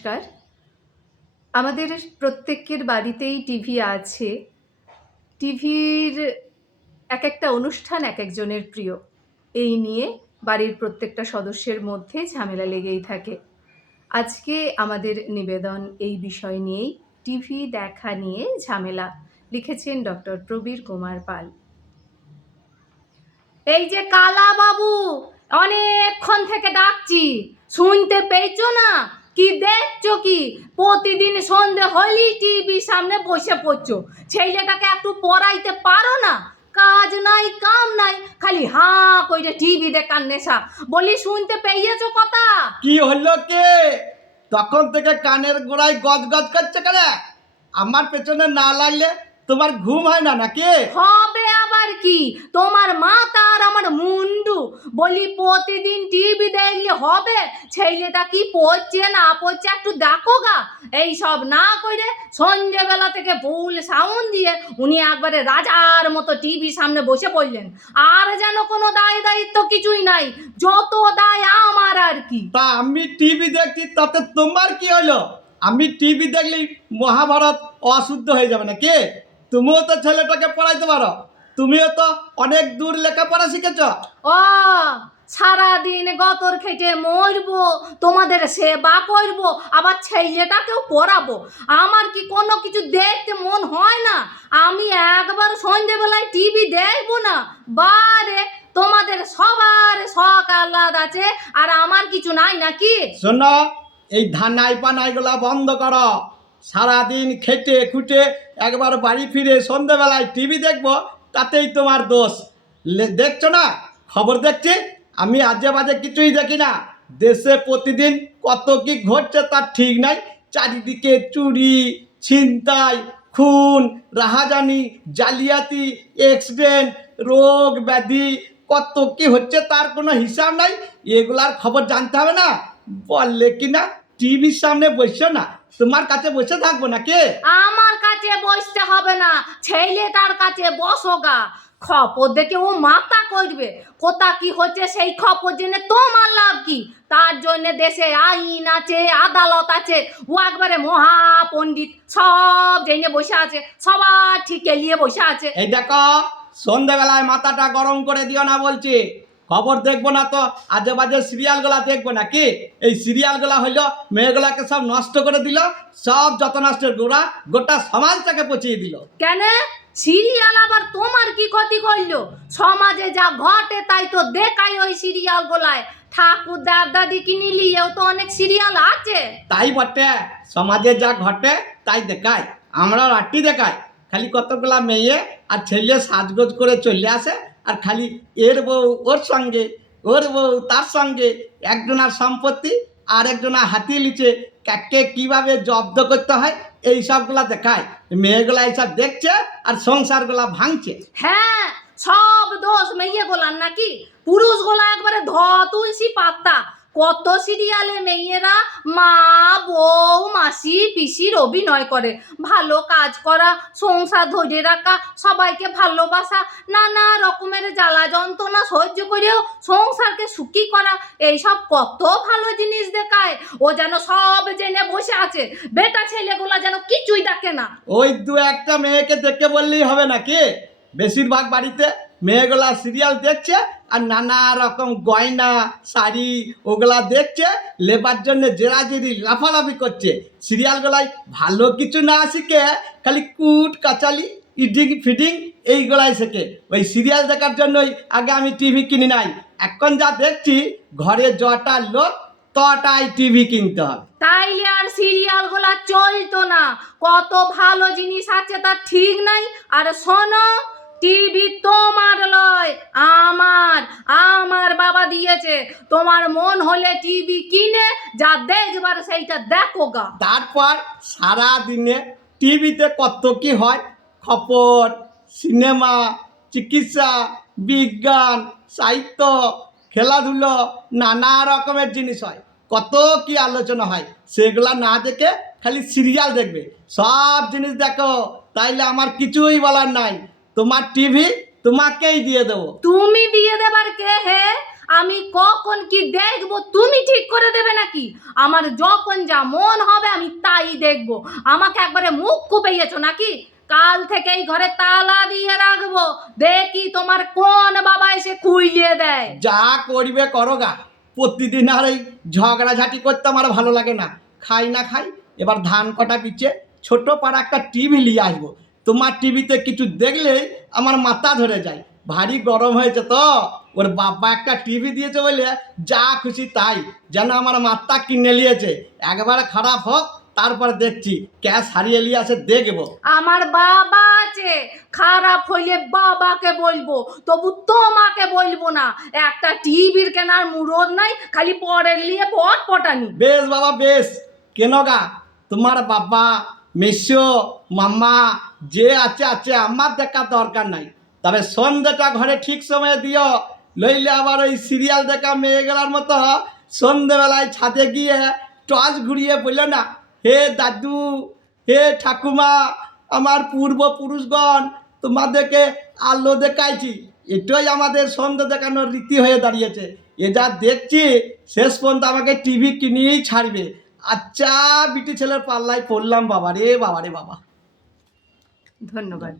নমস্কার। আমাদের প্রত্যেকের বাড়িতেই টিভি আছে। টিভির এক একটা অনুষ্ঠান এক একজনের প্রিয়। এই নিয়ে বাড়ির প্রত্যেকটা সদস্যের মধ্যে ঝামেলা লেগেই থাকে। আজকে আমাদের নিবেদন এই বিষয় নিয়েই টিভি দেখা নিয়ে ঝামেলা, লিখেছেন ডক্টর প্রবীর কুমার পাল। এই যে কালা বাবু অনেকক্ষণ থেকে ডাকছি, শুনতে পেয়েছ না? কি দেখছ কি? প্রতিদিন সন্ধে হলি টিভি সামনে বসে পড়ছো। ছেলেটাকে একটু পড়াইতে পারো না? কাজ নাই কাম নাই খালি হাঁ কইরে টিভি দেখার নেশা। বলি শুনতে পেয়েছ কথা? কি হলো কে? তখন থেকে কানের গোড়ায় গজ গজ করছে কেন? আমার পেছনে না লাগলে তোমার ঘুম হয় না নাকি? হবে আবার কি? তোমার মাথা আর আমার মুন্ডু। বলি, প্রতিদিন টিভি দেখলে হবে? ছেলেটা কি পড়ছে না পড়ছে? একটু দেখো গা। এই সব না করে সন্ধ্যেবেলা থেকে ফুল সাউন্ড দিয়ে উনি একবারে রাজার মতো টিভি সামনে বসে পড়লেন। আর যেন কোনো দায় দায়িত্ব কিছুই নাই। যত দায় আমার আর কি। তা আমি টিভি দেখছি, তাতে তোমার কি হলো? আমি টিভি দেখলেই মহাভারত অশুদ্ধ হয়ে যাবে না কে তুমিও তো ছেলেটাকে পড়াইতে পারো। তুমিও তো অনেক দূর লেখাপড়া শিখেছ। ও সারাদিন গতর খেটে মরবো তোমাদের সেবা করব আবার ছেলেটাকেও পড়াবো। আমার কি কোনো কিছু দেখতে মন হয় না? আমি একবার সন্ধ্যেবেলায় টিভি দেখব না। বারে তোমাদের সবার শখ আহ্লাদ আছে আর আমার কিছু নাই নাকি? শোনো এই ধানাই পানাইগুলা বন্ধ করো। সারাদিন খেটে খুটে একবার বাড়ি ফিরে সন্ধ্যেবেলায় টিভি দেখব তাতেই তোমার দোষ। দেখছ না? খবর দেখছি? আমি আজে বাজে কিছুই দেখি না। দেশে প্রতিদিন কত কি ঘটছে তার ঠিক নাই। চারিদিকে চুরি, ছিনতাই, খুন, রাহাজানি, জালিয়াতি অ্যাক্সিডেন্ট রোগ ব্যাধি, কত কি হচ্ছে তার কোনো হিসাব নাই। এগুলার খবর জানতে হবে না। বললে কি না? টিভির সামনে বসছো না? তোমার কাছে বসে থাকব না কে? আমার কাছে বসতে হবে না। ছেলেটার কাছে বসো গা। খবর দেখে ও মাথা করবে। কোথা কি হচ্ছে সেই খবর জেনে তোমার লাভ কি? তার জন্য দেশে আইন আছে আদালত আছে। ও একবারে মহা পণ্ডিত সব জেনে বসে আছে। সবার ঠিক এলিয়ে বসে আছে। এই দেখো সন্ধ্যেবেলায় মাথাটা গরম করে দিও না বলছি। খবর দেখব না তো? আজে বাজে সিরিয়ালগুলা দেখব নাকি এই সিরিয়ালগুলা হইল মেয়েগুলাকে সব নষ্ট করে দিল সব যত নষ্টের গোড়া গোটা সমাজটাকে পচিয়ে দিল। কেন? সিরিয়াল আবার তোমার কি ক্ষতি করল? সমাজে যা ঘটে তাই তো দেখাই ওই সিরিয়াল গোলায় ঠাকুর দাদ দাদি কিনি নিয়েও তো অনেক সিরিয়াল আছে। তাই বটে সমাজে যা ঘটে তাই দেখায় আমরা রাত্রি দেখাই খালি কতগুলা মেয়ে আর ছেলে সাজগোজ করে চলে আসে আর খালি এর বউ, ওর সঙ্গে, ওর বউ, তার সঙ্গে একজনার সম্পত্তি আর একজনার হাতি লিচে কাকে কীভাবে জব্দ করতে হয়, এই সবগুলা দেখায়। মেয়েগুলা এইসব দেখছে আর সংসারগুলা ভাঙছে। হ্যাঁ সব দোষ মেয়ে গোলার নাকি? পুরুষ গোলা একবারে ধ তুলসী পাতা। কত সিরিয়ালে মেয়েরা মা, বউ, মাসি পিসির অভিনয় করে। ভালো কাজ করা, সংসার ধরে রাখা, সবাইকে ভালোবাসা, নানা রকমের জ্বালা যন্ত্রণা সহ্য করেও সংসারকে সুখী করা, এইসব কত ভালো জিনিস দেখায়। ও যেন সব জেনে বসে আছে, বেটা ছেলেগুলা যেন কিছুই দেখে না। ওই দু একটা মেয়েকে দেখতে বললেই হবে নাকি? বেশিরভাগ বাড়িতে মেয়েগুলা সিরিয়াল দেখছে আর নানা রকম গয়না, শাড়ি ওগুলা দেখছে, লেবার জন্য জেরাজেরি লাফালাফি করছে। সিরিয়ালগুলাই ভালো কিছু না শিখে খালি কুট, কাচালি, ইডিং, ফিডিং এইগুলাই শেখে। ওই সিরিয়াল দেখার জন্যই আগে আমি টিভি কিনি নাই। এখন যা দেখছি, ঘরে যটা লোক, তটাই টিভি কিনতে হবে। তাইলে আর সিরিয়ালগুলা চলতো না। কত ভালো জিনিস আছে তার ঠিক নাই। আর শোনো, টিভি তোমার বাবা দিয়েছে তোমার মন হলে টিভি কিনে যা দেখবার সেইটা দেখো গা। তারপর সারা দিনে টিভিতে কত কি হয়? খবর সিনেমা চিকিৎসা বিজ্ঞান সাহিত্য খেলাধুলো নানা রকমের জিনিস হয়। কত কি আলোচনা হয়? সেগুলা না দেখে খালি সিরিয়াল দেখবে। সব জিনিস দেখো তাইলে আমার কিছুই বলার নাই। তোমার টিভি তোমাকেই দিয়ে দেবো। তুমি দিয়ে দেবার কে হে? আমি কখন কি দেখব? তুমি ঠিক করে দেবে নাকি? আমার যখন যা মন হবে আমি তাই দেখব। আমাকে একবারে মুখ কুপেয়েছো নাকি? কাল থেকে এই ঘরে তালা দিয়ে রাখব। দেখি তোমার কোন বাবা এসে খুইলিয়ে দেয়। যা করবে করো গা। প্রতিদিন আর এই ঝগড়াঝাটি করতে আমার ভালো লাগে না। খাই না খাই, এবার ধান কটা পিছে, ছোট পাড়া একটা টিভি নিয়ে আসব। তোমার টিভিতে কিছু দেখলেই আমার মাথা ধরে যায়। ভারী গরম হয়েছে তো। ওর বাবা একটা টিভি দিয়েছে বলে যা খুশি তাই। যেন আমার মাথা কিনে নিয়েছে। একবার খারাপ হোক তারপর দেখছি ক্যাশ হারিয়ে নিয়ে আসে দেখব। আমার বাবা আছে। খারাপ হইলে বাবাকে বলব তবু তোমাকে বলব না। একটা টিভির কেনার মুরদ নাই খালি পরের নিয়ে পট পটানি। বেশ বাবা বেশ। কেন গা? তোমার বাবা মেসো মাম্মা যে আছে আছে আমার দেখার দরকার নাই। তবে সন্ধ্যেটা ঘরে ঠিক সময়ে দিও। লইলে আবার ওই সিরিয়াল দেখা মেয়েগুলার মতো সন্ধেবেলায় ছাদে গিয়ে টর্চ ঘুরিয়ে বলল না, হে দাদু, হে ঠাকুমা, আমার পূর্বপুরুষগণ, তোমাদেরকে আলো দেখাইছি। এটাই আমাদের সন্ধ্যে দেখানোর রীতি হয়ে দাঁড়িয়েছে। এ যা দেখছি, শেষ পর্যন্ত আমাকে টিভি কিনেই ছাড়বে। আচ্ছা বিটি ছেলের পাল্লায় পড়লাম বাবা রে বাবা রে বাবা। ধন্যবাদ।